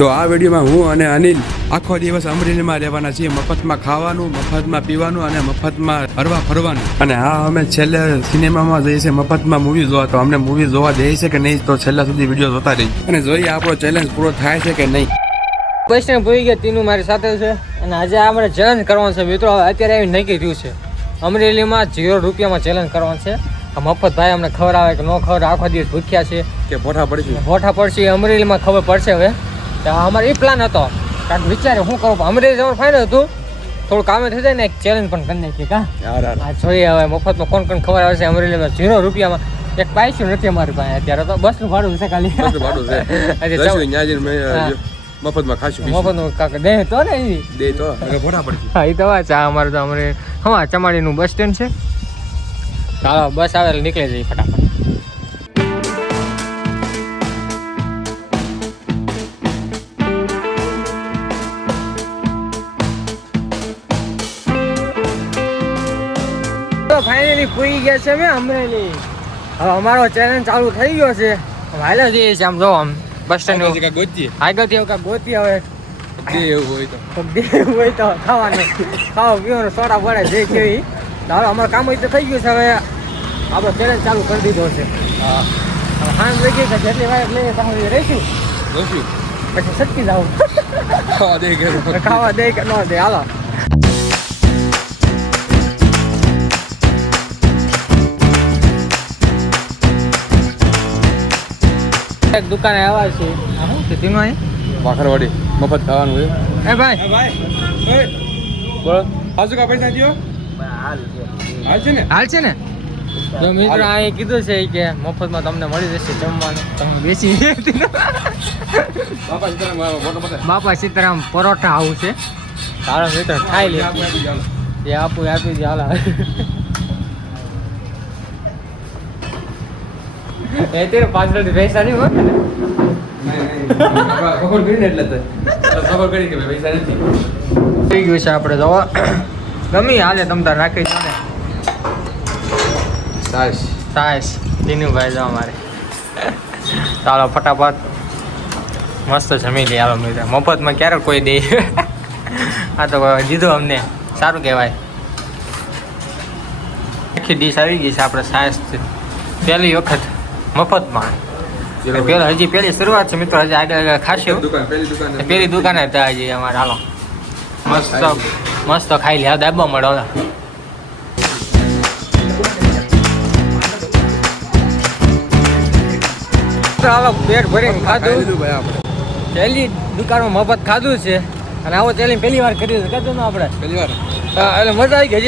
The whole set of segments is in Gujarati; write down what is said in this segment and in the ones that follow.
તો આ વિડીયોમાં હું અને અનિલ આખો દિવસ અમરેલીમાં રહેવાના છીએ, મફતમાં ખાવાનું, મફતમાં પીવાનું અને મફતમાં હરવા ફરવાનું. અને હા, અમે છેલ્લે સિનેમામાં જઈએ છીએ મફતમાં મૂવી જોવા. તો અમને મૂવી જોવા દે છે કે નહીં, તો છેલ્લા સુધી વિડીયો જોતા રહી અને જોઈએ આપણો ચેલેન્જ પૂરો થાય છે કે નહીં. બસ ને ભૂલી ગયા, તીનું મારી સાથે છે અને આજે આપણે ચેલેન્જ કરવાનું છે મિત્રો. અત્યારે આવી નક્કી થયું છે અમરેલીમાં 0 રૂપિયામાં ચેલેન્જ કરવાનું છે. મફત ભાઈ અમને ખબર આવે કે ન ખબર, આખો દિવસ ભૂખ્યા છે કે ભોઠા પડશે અમરેલીમાં ખબર પડશે. હવે અમારો એ પ્લાન હતો, કારણ વિચારે શું કરવું, અમરેલી જવાનું ફાઇનલ હતું. થોડું કામે થઈ જાય ને એક ચેલેન્જ પણ કરી નાખીએ. કા જોઈએ હવે મફતમાં કોણ કોણ ખબર આવે છે અમરેલીમાં 0 રૂપિયામાં. એક પૈસું નથી અમારી પાસે અત્યારે, તો બસનું ભાડું છે ખાલી. મફતમાં ખાશું, મફતનું કાકા દે તો ને દે તો ભોઠા પડશે. હા, એ તો વાત છે. અમારે તો અમારે હા ચમાડીનું બસ સ્ટેન્ડ છે. ચાલો બસ આવે એટલે નીકળી જઈએ ફટાફટ. ફાઇનલી પૂરી ગયા છે અમે અમરેલી. હવે અમારો ચેલેન્જ ચાલુ થઈ ગયો છે. હાલે જઈએ છીએ આમ જો આમ બસ સ્ટેન્ડ આગળથી ગોતી. હવે દેવું હોય તો ખાવાનું, ખાવા પીવાનું, સોડા પડે જે કેવી. હવે અમારું કામ તો થઈ ગયું છે. હવે આપણે ચેલેન્જ ચાલુ કરી દીધો છે. હવે હાન લઈ ગઈ કે જેટલી વાર લઈએ ત્યાં રહીશું પછી સટકી જાવ ખાવા દે કે ન દે. હાલો એક દુકાને આવ્યા છે. શું છે તેનું અહીં? ભાખરવાડી મફત ખાવાનું હોય. એ ભાઈ બોલો, હાજુ કા પૈસા દો. હાલ છે ને જો મિત્રો આ કીધું છે કે મફતમાં તમને મળી જશે જમવાનું. તમે બેસી બાપા સીતારામ પરોઠા આવું છે. સારો મિત્ર ખાઈ લે એ આપી દે. હાલ એ તેરે પાછળથી પૈસા નહીં હોય ને ખબર કરી ને એટલે ખબર કરી કે પૈસા નથી. થઈ ગયું છે આપણે જવા ગમી હાલે તમ તાર રાખી છો ને સાઈસ ટીનુભાઈ જો અમારે. ચાલો ફટાફટ મસ્ત જમી લઈએ. હાલો મિત્ર, મફતમાં ક્યારે કોઈ દે. આ તો દીધો અમને, સારું કહેવાય. આખી ડીશ આવી ગઈ છે આપણે સાઈસ પહેલી વખત મફતમાં. પેલા હજી પહેલી શરૂઆત છે મિત્રો, હજી આગળ ખાશું. પેલી દુકાને હતા હજી અમારે. હાલો મસ્ત ખાઈ લે, દાબા મળે. હાલો પેટ ભરીને ખાધું. પહેલી દુકાનમાં મફત ખાધું છે અને આવો ચેલેન્જ પહેલી વાર કર્યું છે. કહેતું ને આપણે પહેલી વાર એટલે મજા આવી ગઈ.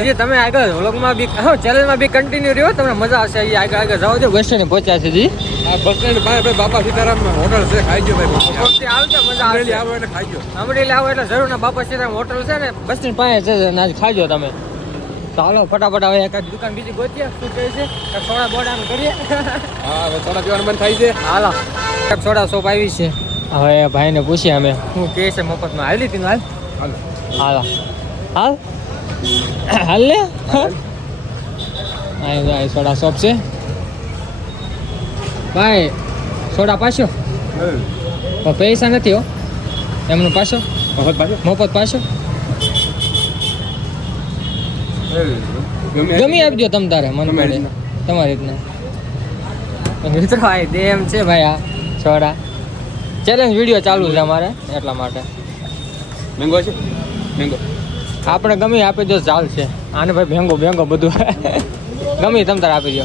હજી તમે આગળ વ્લોગમાં બી ચેલેન્જમાં બી કન્ટિન્યુ રહ્યો, તમને મજા આવશે. આગળ જાઓ છો બસ સ્ટેન્ડ પહોંચ્યા છે જી. બસ સ્ટેન્ડ પાસે બાપા સીતારામ હોટલ છે, ખાઈજો ભાઈ. આવજો, મજા આવશે. આવો એટલે ખાઈજો. અમરેલી આવો એટલે જરૂર ના બાપા સીતારામ હોટલ છે ને બસ સ્ટેન્ડ પાસે છે, આજ ખાજો તમે. ચાલો ફટાફટ હવે એક દુકાન બીજી ગોતીએ. શું કહે છે સોડા બોડાનું કરીએ? હા, હવે સોડા પીવાનું બંધ થાય છે. હાલો સોડા શોપ આવી છે. હવે ભાઈને પૂછીએ અમે શું કહે છે મફતમાં. હાલી હતી હાલ હાલો હાલ હાલ લે. આ સોડા શોપ છે ભાઈ. સોડા પાછો પૈસા નથી હો એમનું. પાછો મફત પાછો ગમી આપજો તમ તારે મને પડે તમારી રીતના. મિત્રો આ દે એમ છે ભાઈ. આ સોડા ચેલેન્જ વિડીયો ચાલુ છે અમારે, એટલા માટે. મેંગો છે, મેંગો આપણે ગમે આપી દો ચાલશે. આને ભાઈ ભેંગો બધું ગમે તમ તારે આપી દો.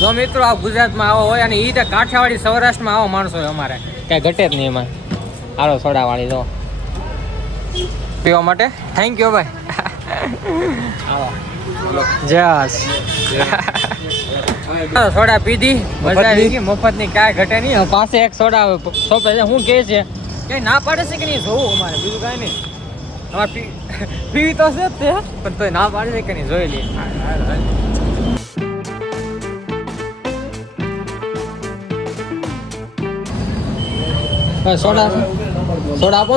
જો મિત્રો આ ગુજરાતમાં આવો હોય અને એ રીતે કાઠિયાવાડી સૌરાષ્ટ્રમાં આવો માણસો હોય અમારે, કાંઈ ઘટે જ નહીં એમાં. હાલો સોડાવાળી જો પીવા માટે. થેન્ક યુ ભાઈ. હાલો જસ સોડા પીધી, મજા આવી ગઈ. મફતની કાંઈ ઘટે નહીં. પાસે એક સોડા સોંપે છે. શું કહે છે કઈ ના પાડે છે કે નહીં જોવું અમારે, બીજું કાંઈ નહીં. અમારે પીવી તો છે જ તે, પણ તોય ના પાડે છે કે નહીં જોઈ લઈએ. સોડા આપો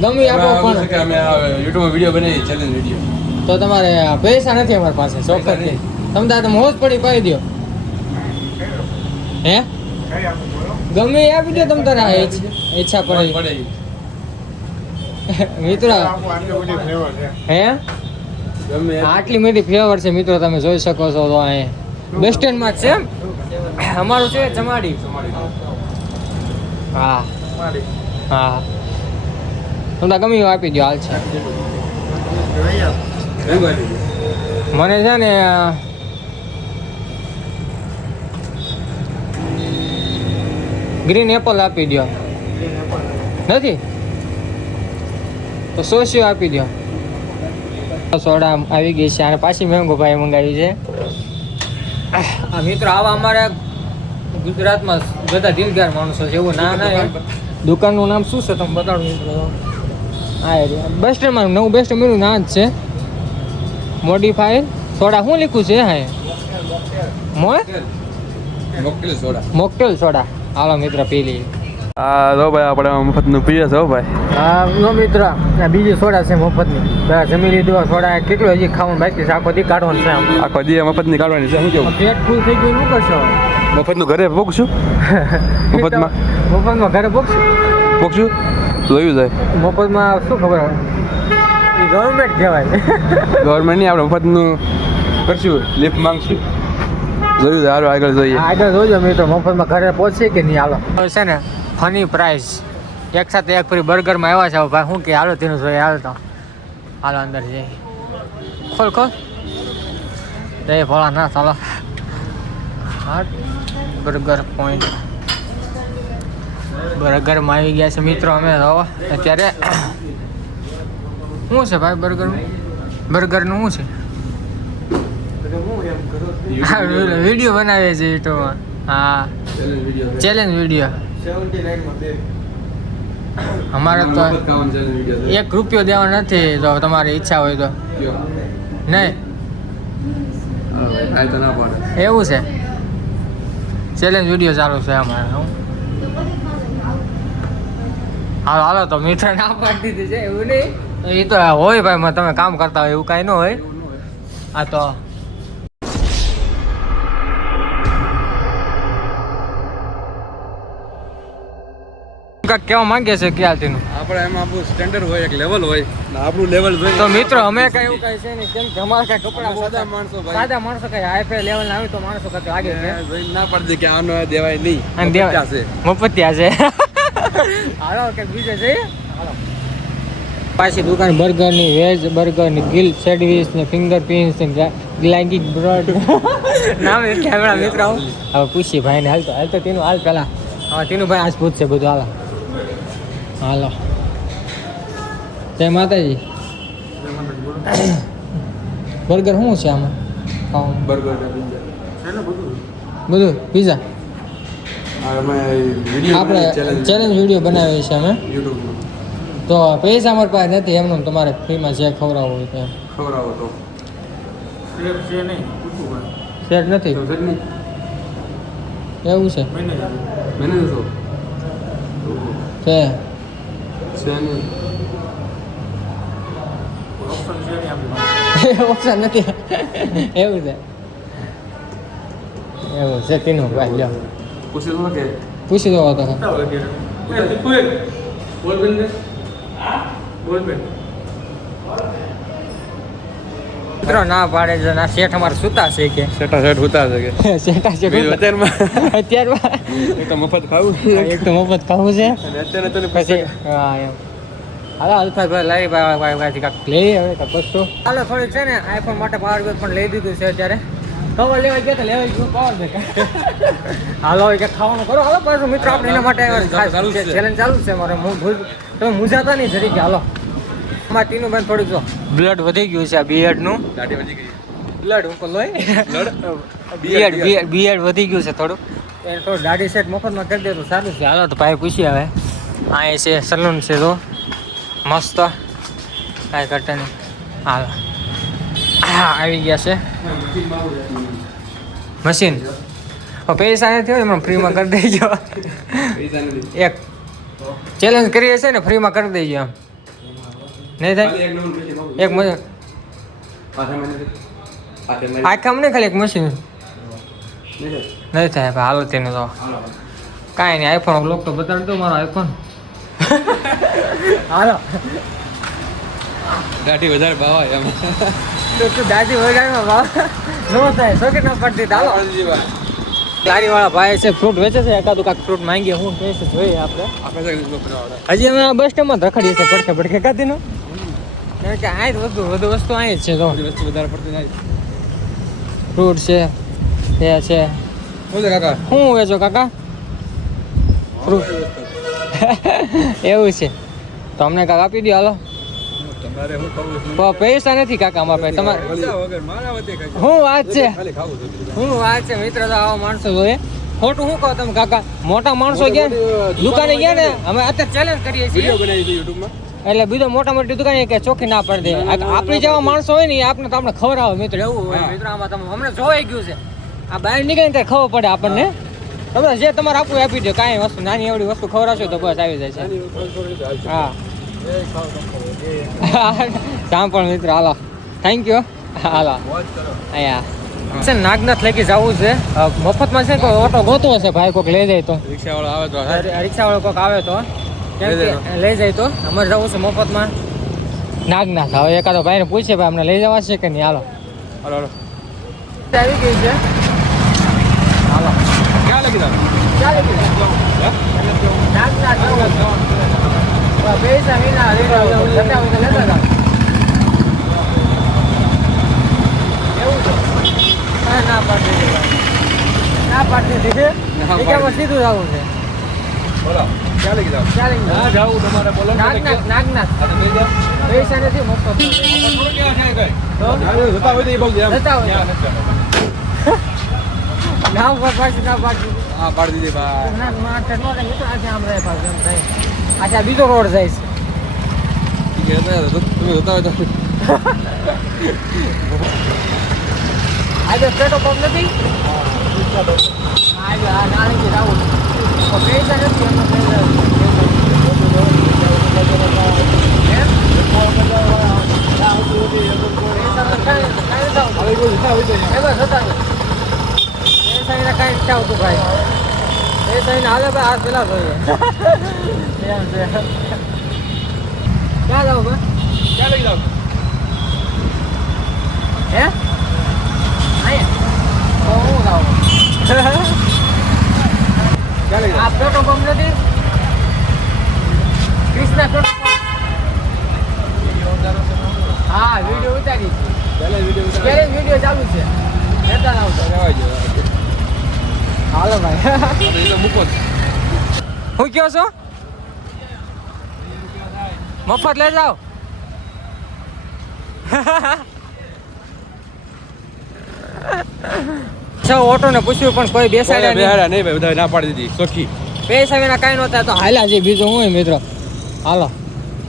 ગમે આપો. પણ અમે યુટ્યુબમાં વિડીયો બનાવી, ચેલેન્જ વિડીયો. તો તમારે પૈસા નથી અમારી પાસે. ચોક્કસ તમે મોજ પડી પાઈ દો. હે ગમે એ આપી દો તમ તારા ઈચ્છા પડે મિત્રો હે આટલી મોટી ફ્લેવર છે મિત્રો, તમે જોઈ શકો છો. તો અહીંયા બસ સ્ટેન્ડમાં જ છે એમ. અમારું છે ચમાડી. હા હા તમને ગમે એવું આપી દો, હાલ છે. મને છે ને ગ્રીન એપલ આપી દો. નથી તો સોસિયો આપી દો. સોડા આવી ગઈ છે અને પાછી મેંગો ભાઈ મંગાવી છે. આ મિત્રો આવા અમારા ગુજરાતમાં બધા દિલદાર માણસો છે. એવું ના ના દુકાનનું નામ શું છે તમે બતાડો મિત્રો. હા બસ સ્ટેન્ડમાં નવું બસ સ્ટેન્ડ મેનું ના જ છે. મોડિફાઈડ સોડા શું લીખું છે? હા મોકટેલ સોડા. હાલો મિત્ર પી લઈએ. હા જો ભાઈ આપણે મફતનું પીએ છે હો ભાઈ. હા નો મિત્ર આ બીજી સોડા છે મફતની. જમી લીધું સોડા કેટલું હજી ખાવાનું બાકી છે? આખો દી કાઢવાનું છે. આમ આખો દી મફતની કાઢવાની છે. શું કેવું? પેટ ફૂલ થઈ ગયું શું કરશો? મફતનું ઘરે ભોગશું. મફતમાં ઘરે ભોગશું જોયું જાય. મફતમાં શું ખબર હોય? એ ગવર્મેન્ટ કહેવાય. ગવર્મેન્ટ નહીં, આપણે મફતનું કરશું, લિફ્ટ માંગશું. જોયું જાય. હાલો આગળ જોઈએ. આગળ જોજો મિત્રો મફતમાં ઘરે પહોંચશે કે નહીં. હાલો છે ને ફની પ્રાઇઝ એક સાથે એક ફરી બર્ગરમાં આવ્યા છે ભાઈ. શું કે હાલો તેનું જોઈએ. હાલ તો હાલો અંદર જઈએ. ખોલ જય ભોળા ના ચાલો. હા બર્ગર પોઈન્ટ બર્ગરમાં આવી ગયા છે મિત્રો અમે અત્યારે. શું છે ભાઈ બર્ગરનું શું છે? વિડીયો બનાવે છે યુટ્યુબમાં. હા ચેલેન્જ વિડીયો. અમારે તો 1 રૂપિયો દેવા નથી. જો તમારી ઈચ્છા હોય તો. નહીં એવું છે. ચેલેન્જ વિડીયો ચાલુ છે અમારે. હાલો હાલો તો મિત્ર ના પાડી દીધી છે. એવું નહીં એ તો હોય ભાઈ, તમે કામ કરતા હોય એવું કાંઈ ન હોય. આ તો કેવા માંગે છે ક્યાંથી આપણે એમાં આપણું સ્ટેન્ડર્ડ હોય, એક લેવલ હોય. આપણું લેવલ જોઈએ તો મિત્રો અમે કઈ એવું કઈ છે નહીં. કેમ કે અમારા કઈ કપડા સાદા માણસો ભાઈ. સાદા માણસો કઈ હાઈ લેવલ ના આવે તો માણસો કઈ આગે છે. ના પડતી કે આનો દેવાય નહીં. અને દેવાય છે મફતિયા છે. હાલો કે બીજે છે. પાછી દુકાન બર્ગરની, વેજ બર્ગરની, ગિલ સેન્ડવિચ ને ફિંગર પિન્સ ને ગ્લાઇંગિંગ બ્રેડ નામ એટલે હમણાં મિત્ર હવે પૂછીએ ભાઈને. હાલતો તેનું હાલ પેલા. હવે તેનું ભાઈ આજ પૂછશે બધું. હાલો જય માતાજી. બર્ગર શું છે આમાં? બર્ગર બધું પીઝા. આપણે ચેલેન્જ વિડીયો બનાવીએ છીએ અમે યુટ્યુબમાં. તો પૈસા અમારી પાસે નથી. એમનું તમારે ફ્રીમાં જે ખવડાવવું હોય તો ખવડાવો તો શેર નથી એવું છે. છે ઓપ્શન નથી. એવું છે. એવું છે. તેનું ભાઈ લ્યો પૂછી દો તો. મિત્રો ના પાડે છે. ના શેઠ અમારે સુતા છે કે શેઠ હોતા છે કે શેઠા છે અત્યારમાં એક તો મફત ખાવું, એક તો મફત ખાવું છે. અને અત્યારે તો પછી હા એમ હાલો અલ્ફાભાઈ લાવી ભાઈ કાંક લઈ હવે કાંક વસ્તુ. હાલો થોડીક છે ને આઈફોન માટે પાવર બેંક પણ લઈ દીધું છે અત્યારે. કવર લેવા ગયા તો લેવા ગયું પાવર બેંક. હાલો કે ખાવાનું કરો. હાલો પાછું મિત્રો આપણે એના માટે ચેલેન્જ ચાલુ છે મારે. તમે મૂંઝાતા નહીં જરી કે હાલો. આમાં તીનું ભાઈ થોડીક જો બ્લડ વધી ગયું છે. આ બીએડનું દાઢી વધી ગઈ. બ્લડ ઉપર લોહી બીએડ વધી ગયું છે થોડું. એને થોડું દાઢી સેટ મફતમાં કરી દે તો સારું છે. હાલો તો ભાઈ પૂછીએ હવે. અહીંયા છે સલૂન છે તો મસ્ત કાંઈ ઘટે નહીં. હાલો આવી ગયા છે મશીન. પૈસા નથી હોય એમાં ફ્રીમાં કરી દેજો. એક ચેલેન્જ કરીએ છીએ ને ફ્રીમાં કરી દેજો એમ નહીં થાય. એક મશીન આખામાં નહીં ખાલી એક મશીન નહીં થાય ભાઈ, હાલો તેને તો કાંઈ નહીં. આઈફોન બ્લોક તો બતાવી દો મારો આઈફોન. હાલો દાઢી વધારે બાવા એમ તું દાદી વગાડમાં ભાવ નો થાય સોકેટ ન પડતી. હાલો લારી વાળા ભાઈ છે, ફ્રૂટ વેચે છે, એકાદું કાંક ફ્રૂટ માંગીએ હું કહીશ જોઈએ આપણે. હજી અમે બસ સ્ટેન્ડમાં જ રખડીએ છીએ પડખે પડખે કાધીનો, કારણ કે આ વધુ વસ્તુ અહીં જ છે. તો વસ્તુ વધારે પડતી નહીં. ફ્રૂટ છે, એ છે. શું છે કાકા? શું વેચો કાકા? ફ્રૂટ એવું છે તો અમને કાંક આપી દો. હાલો તમારે હું ખાવું છે? પૈસા નથી કાકા અમારા પાસે. તમારે વગર મારા વચ્ચે ખાઈ શું વાત છે? ખાલી ખાવું છે. શું વાત છે મિત્ર, તો આવા માણસો જોઈએ. ખોટું શું કહો તમે કાકા? મોટા માણસો ગયા ને દુકાને ગયા ને, અમે અત્યારે ચેલેન્જ કરીએ છીએ વિડિયો બનાવી છે યુટ્યુબમાં. એટલે બીજો મોટા મોટી દુકાન કે ચોખ્ખી ના પાડી દે. આપણી જેવા માણસો હોય ને આપણે તો આપણે ખબર આવે મિત્ર, એવું હોય મિત્ર. આમાં તમે અમને જોઈ ગયું છે, આ બહાર નીકળે ત્યારે ખબર પડે આપણને. તમે જે તમારે આપવું આપી દો, કાંઈ વસ્તુ નાની એવડી વસ્તુ ખવડાવશો તો બસ આવી જાય છે. હા સાંભળ મિત્ર, હાલો થેન્ક યુ. હાલો અહીંયા છે નાગનાથ લઈ જવું છે, મફતમાં છે. કોઈ ઓટો ગોતવો છે ભાઈ, કોઈક લઈ જાય તો. રિક્ષાવાળો આવે તો રિક્ષાવાળો કોઈક આવે તો કેમ કે લઈ જાય તો અમારે જવું છે મફતમાં નાગનાથ. હવે એકાદો ભાઈને પૂછે ભાઈ અમને લઈ જવા છે કે નહીં. હાલો હાલો આવી ગઈ છે. હાલો ક્યાં લખી દઉં? નાગનાથ પૈસા વિના લેતા એવું છે. ના પાડતી દીધી, ના પાડતી દીધી. સીધું જવું છે. બોલો ક્યાં લખી દઉં? ના જાવું તમારે બોલો. નાગનાથ પૈસા નથી મફત. જતા હોય તો એ બહુ જતા હોય નામ પર પાછી ના પાડતી. હા પાડી દીધી ભાઈ. અચ્છા બીજો રોડ જાય છે. તમે જતા હોય તો આજે પેટો પંપ નથી. આજે આ નાની રાવું પૈસા નથી એમાં કાંઈ આવતું ભાઈ. એ થઈને હાલે ભાઈ હાથ પેલા જોઈએ એમ છે. ક્યાં જાવ ભાઈ? ક્યાં લઈ જાવ? હે અહીંયા તો હું જાઉં. ક્યાં લઈ આ પેટ્રોલ પંપ નથી? Krishna petrol pump. હા વિડીયો ઉતારી છે. ક્યારે વિડીયો ચાલુ છે? નેતા ના આવતો. હાલો ભાઈ મૂકો હું કયો છો? મફત લઈ જાઓ. ઓટો ને પૂછ્યું પણ કોઈ બેસાડ્યા નહીં ભાઈ, બધા ના પાડી દીધી ચોખ્ખી. પૈસા વિના કાંઈ નહોતા તો હાલ્યા છે. બીજું હું મિત્રો હાલો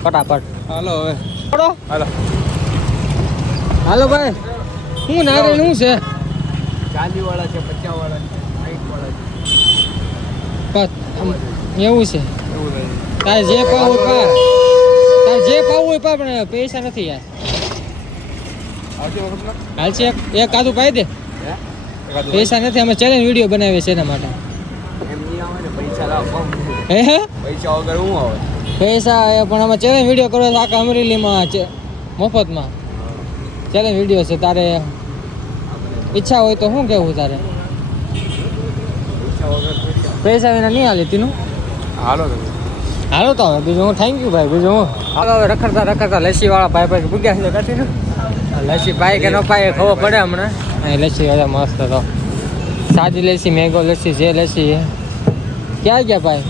ફટાફટ. હાલો હવે હાલો હાલો ભાઈ. શું નારિયેળ શું છે? 40 વાળા છે, 50 વાળા છે, 60 વાળા છે. એવું છે તારે જે પાવું હોય પા, તારે જે પાવું હોય પા, પણ પૈસા નથી યાર. હાલ છે એક કાદુ પાઈ દે. પૈસા નથી, અમે ચેલેન્જ વિડીયો બનાવીએ છે એના માટે. હે પૈસા વગર હું આવે? પૈસા પણ અમે ચેલેન્જ વિડીયો કરો તો આખા અમરેલીમાં મફતમાં ચેલેન્જ વિડીયો છે. તારે ઈચ્છા હોય તો શું કેવું તારે? પૈસા વિના નહીં હાલે તીનું. હાલો તો હવે બીજું હું થેન્ક યુ ભાઈ. બીજું હું હાલો હવે રખડતા લસ્સી વાળા ભાઈ ભાઈ પૂગ્યા છે કાઢીને. લસ્સી પાય કે ન પાય ખબર પડે હમણાં. અહીં લસ્સી બધા મસ્ત હતો. સાદી લસ્સી, મેંગો લસ્સી, જે લસ્સી. ક્યાં ગયા ભાઈ?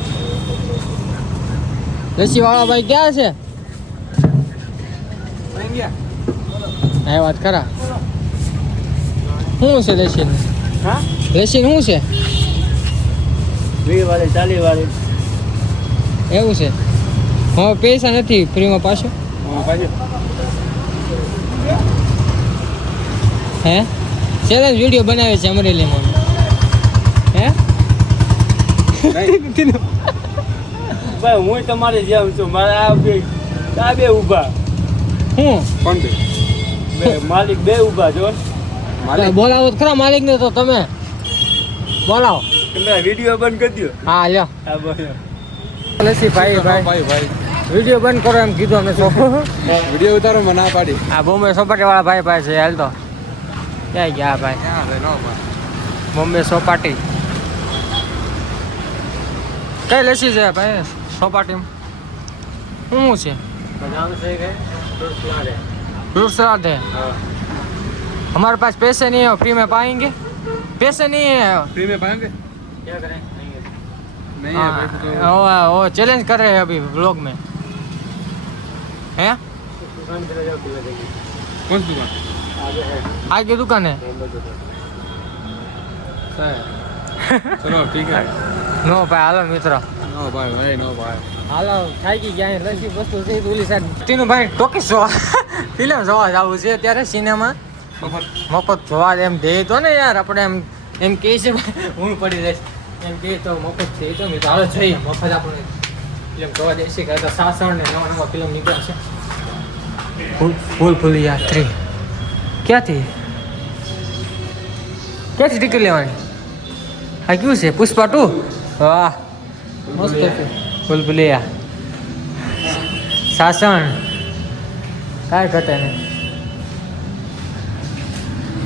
લસ્સી વાળા ભાઈ ક્યાં છે? હા વાત ખરા. શું છે લસ્સી? હા લસ્સી શું છે? 20 વાળી 40 વાળી એવું છે. હવે પૈસા નથી ફ્રીમાં પાછું. હે ચેલેન્જ વિડીયો બનાવે છે અમરેલીમાં. હે ભાઈ હું તમારી જેમ છું. મારા આ બે ઊભા. હું કોણ માલિક બે ઊભા જો. બોલાવો તો ખરા માલિક ને. તો તમે બોલાવો તમે વિડીયો બંધ કરી દો. હા લ્યો હા બોલો. લસી ભાઈ ભાઈ વિડીયો બંધ કરો એમ કીધું અમે વિડીયો ઉતારો મને ના પાડી આ બોમ્બે સોપાટી વાળા ભાઈ પાસે હાલ તો ક્યાં ગયા ભાઈ બોમ્બે સોપાટી કઈ લસી છે ભાઈ સોપાટી શું છે નામ છે કે फ्रूट सलाद है हमारे पास पैसे नहीं है फ्री में पाएंगे पैसे नहीं है फ्री में पाएंगे क्या करें नहीं है हाँ, पैसे तो वो चैलेंज कर रहे हैं अभी व्लॉग में हैं दुकान चले जाओ खुला देंगे कौन सी दुकान आगे है आगे दुकान है चलो ठीक है नो भाई हालो मित्र नो भाई नो भाई હાલો થાકી ગયા લસી વસ્તુ છે ઓલી સાઈડ તીનું ભાઈ ટોકીસ જોવા ફિલ્મ જોવા જવું છે અત્યારે સિનેમા મફત જોવા એમ દે તો ને યાર આપણે એમ કહે છે હું પડી જઈશ એમ કહે તો મફત છે તો મેં તો હાલો જોઈએ મફત આપણે ફિલ્મ જોવા જઈશે કે તો સાસણ ને નવા નવા ફિલ્મ નીકળ્યા છે ફૂલ ફૂલિયા 3 ક્યાંથી ટિકિટ લેવાની આ કયું છે પુષ્પા 2 વાહ મસ્ત છે ફૂલફુલિયા સાસણ કાંઈ ઘટે નહીં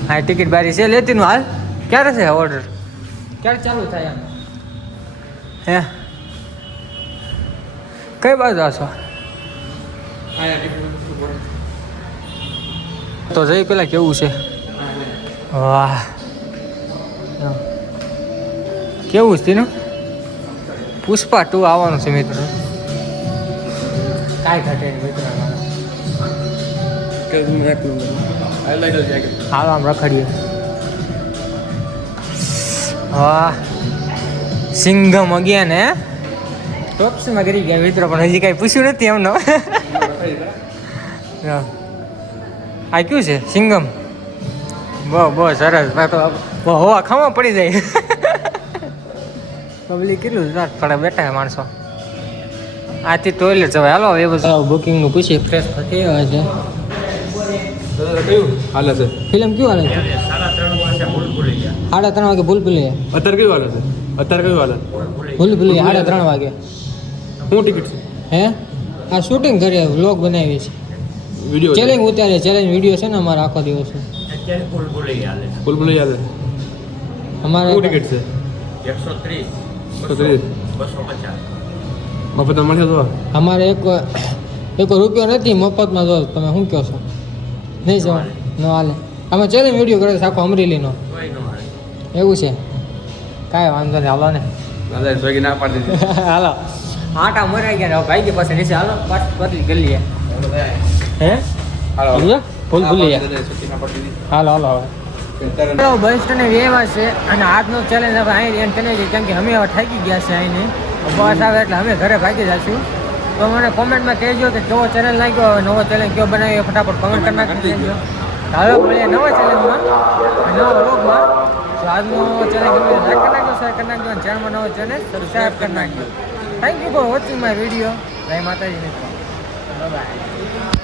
હા ટિકિટ બારી છે લેતી નું હાલ ક્યારે છે ઓર્ડર ક્યારે ચાલુ થાય એમ હે કઈ બાજુ આશો તો જઈ પેલા કેવું છે વાહ કેવું છે તેનું પુષ્પા 2 આવવાનું છે મિત્રો કાંઈ ઘટે નહીં મિત્રો કે तुम एक नंबर हाईलाइट हो जाएगा હાલો આમ રખડીએ વાહ સિંઘમ અગિયાન હે ટોપ્સમાં કરી ગયા મિત્રો પણ હજી કાંઈ પૂછ્યું નથી એમનો આ કયું છે સિંઘમ બહુ સરસ હવા ખાવા પડી જાય પબ્લિક કેટલું થોડા બેઠા છે માણસો આથી ટોયલેટ જવાય હાલો એ બધું બુકિંગનું પૂછીએ ફ્રેશ થઈ આવે છે કયું હાલે છે ફિલ્મ કયું હાલે છે 3:30 વાગે ભૂલ ભૂલી અત્યારે કયું હાલે છે અત્યારે કયું હાલે ભૂલ ભૂલી 3:30 વાગે શું ટિકિટ છે હે આ શૂટિંગ કરીએ વ્લોગ બનાવીએ છીએ વિડીયો ચેલેન્જ ઉતારીએ ચેલેન્જ વિડીયો છે ને અમારા આખો દિવસ અત્યારે ફૂલ બોલે હાલે ફૂલ બોલી હાલે અમારે શું ટિકિટ છે 130 130 250 મફત મળશે તો અમારે એક રૂપિયો નથી મફતમાં જો તમે શું કહો છો નહીં જવા ન હાલે અમે ચેલેન્જ વિડીયો કરે છે આખો અમરેલીનો કોઈ ન હાલે એવું છે કાંઈ વાંધો નહીં હાલો ને દાદા સ્વાગી ના પાડી દીધી હાલો આટા મરાઈ ગયા ને ભાઈ પાસે નીચે હાલો પાછું બદલી કરી લઈએ હે હાલો સમજ્યા? ફૂલ ભૂલી ગયા દાદા સ્વાગી ના પાડી દીધી હાલો હાલો હવે બસ સ્ટેન્ડ વ્યવહાર છે અને આજનો ચેલેન્જ હવે અહીં એન્ડ કરી છે કેમ કે અમે હવે થાકી ગયા છે અહીંને બસ આવે એટલે અમે ઘરે ભાગી જઈશું તો મને કોમેન્ટમાં કહેજો કે કેવો ચેલેન્જ લાગ્યો હવે નવો ચેલેન્જ કયો બનાવ્યો ફટાફટ કોમેન્ટ કરી નાખી દેજો હવે મળીએ નવા ચેલેન્જમાં નવા વ્લોગમાં તો આજનો ચેલેન્જ ગમે લાઈક કરી નાખજો શેર કરી નાખજો અને ચેનલમાં નવો ચેનલ સબસ્ક્રાઈબ કરી નાખજો thank you for watching my video જય માતાજી મિત્રો બાય